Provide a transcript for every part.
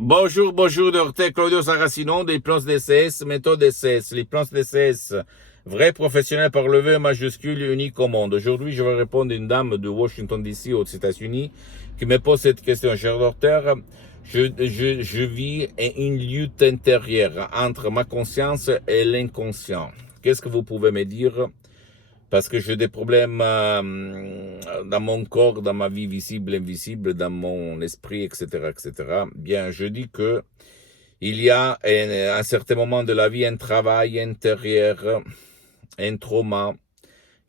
Bonjour, bonjour, docteur Claudio Saracino, des plans DCS, méthode DCS. Les plans DCS, vrais professionnels par le V majuscule, unique au monde. Aujourd'hui, je vais répondre à une dame de Washington DC aux États-Unis qui me pose cette question. Cher docteur, je vis une lutte intérieure entre ma conscience et l'inconscient. Qu'est-ce que vous pouvez me dire? Parce que j'ai des problèmes dans mon corps, dans ma vie visible, invisible, dans mon esprit, etc., etc. Bien, je dis que il y a à un certain moment de la vie un travail intérieur, un trauma,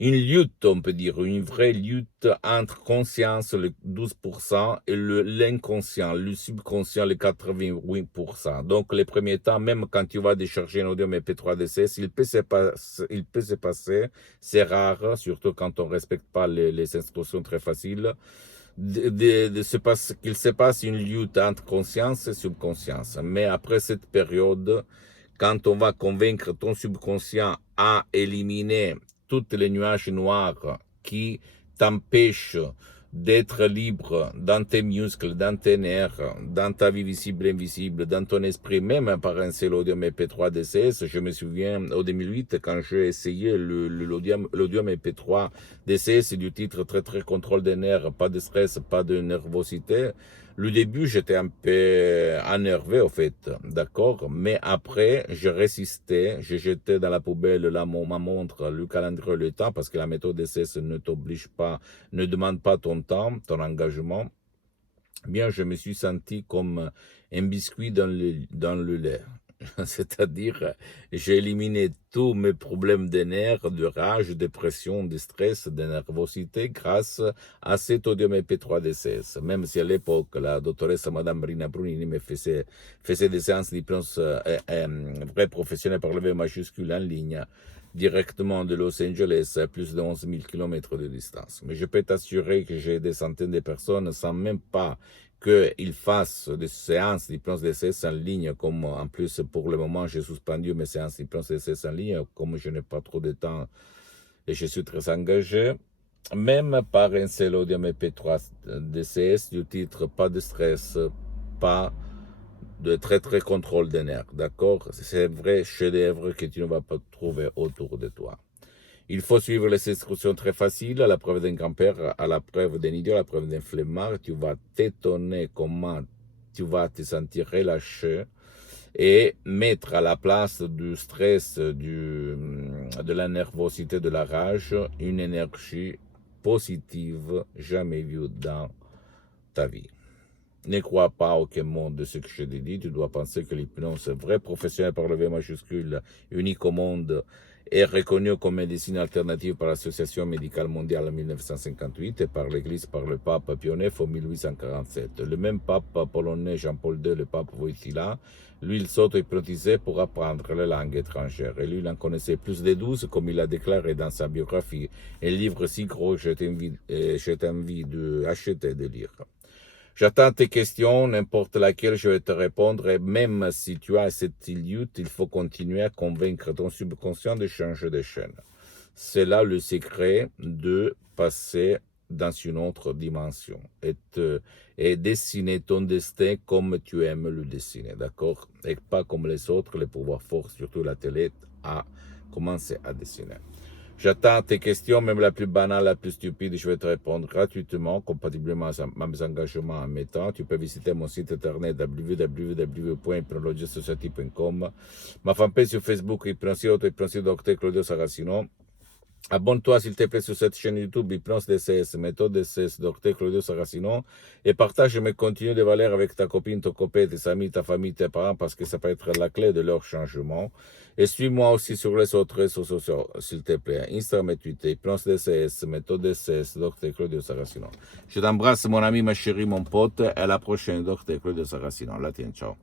une lutte, on peut dire, une vraie lutte entre conscience, le 12%, et l'inconscient, le subconscient, le 88%. Donc, les premiers temps, même quand tu vas décharger un audio MP3 DCS, il peut se passer, c'est rare, surtout quand on ne respecte pas les instructions très faciles, qu'il se passe une lutte entre conscience et subconscience. Mais après cette période, quand on va convaincre ton subconscient à éliminer toutes les nuages noirs qui t'empêchent d'être libre dans tes muscles, dans tes nerfs, dans ta vie visible et invisible, dans ton esprit, même par un seul audio MP3 DCS. Je me souviens, au 2008, quand j'ai essayé l'audio MP3 DCS du titre très contrôle des nerfs, pas de stress, pas de nervosité. Le début, j'étais un peu énervé, au fait, d'accord, mais après, je résistais, je jetais dans la poubelle ma montre, le calendrier, le temps, parce que la méthode DCS ne t'oblige pas, ne demande pas ton temps, ton engagement. Bien, je me suis senti comme un biscuit dans le lait. C'est-à-dire, j'ai éliminé tous mes problèmes de nerfs, de rage, de pression, de stress, de nervosité grâce à cet audio MP3 DCS. Même si à l'époque, la doctoresse Madame Rina Brunini me faisait des séances d'hypnose vraies professionnelles par le V majuscule en ligne, directement de Los Angeles à plus de 11 000 km de distance. Mais je peux t'assurer que j'ai des centaines de personnes sans même pas qu'ils fassent des séances d'hypnose DCS en ligne, comme en plus pour le moment j'ai suspendu mes séances d'hypnose DCS en ligne, comme je n'ai pas trop de temps et je suis très engagé, même par un seul audio MP3 DCS du titre pas de stress, pas de très contrôle des nerfs, d'accord? C'est un vrai chef-d'œuvre que tu ne vas pas trouver autour de toi. Il faut suivre les instructions très faciles, à la preuve d'un grand-père, à la preuve d'un idiot, à la preuve d'un flemmard. Tu vas t'étonner comment tu vas te sentir relâché et mettre à la place du stress, de la nervosité, de la rage, une énergie positive jamais vue dans ta vie. Ne crois pas aucun mot de ce que je te dis. Tu dois penser que l'hypnose vrai professionnel par le V majuscule, unique au monde, est reconnue comme médecine alternative par l'Association médicale mondiale en 1958 et par l'Église, par le pape Pie IX en 1847. Le même pape polonais Jean-Paul II, le pape Wojtyla, lui, il s'auto-hypnotisait pour apprendre les langues étrangères. Et lui, il en connaissait plus de 12, comme il a déclaré dans sa biographie. Un livre si gros, je t'invite d'acheter et de lire. J'attends tes questions, n'importe laquelle je vais te répondre, et même si tu as cette lutte, il faut continuer à convaincre ton subconscient de changer de chaîne. C'est là le secret de passer dans une autre dimension et dessiner ton destin comme tu aimes le dessiner, d'accord? Et pas comme les autres, les pouvoirs forts, surtout la télé, a commencé à dessiner. J'attends tes questions, même la plus banale, la plus stupide, je vais te répondre gratuitement, compatiblement à mes engagements en mes temps. Tu peux visiter mon site internet www.hypnologiasociety.com, ma fanpage sur Facebook, Hypnosie Dr Claudio Saracino. Abonne-toi s'il te plaît sur cette chaîne YouTube Hypnose DCS, méthode DCS, Dr Claudio Saracino, et partage mes contenus de valeur avec ta copine, ton copain, tes amis, ta famille, tes parents, parce que ça peut être la clé de leur changement. Et suis-moi aussi sur les autres réseaux sociaux, s'il te plaît, Instagram et Twitter, Hypnose DCS, méthode DCS, Dr Claudio Saracino. Je t'embrasse mon ami, ma chérie, mon pote, et à la prochaine, Dr Claudio Saracino. La tienne, ciao.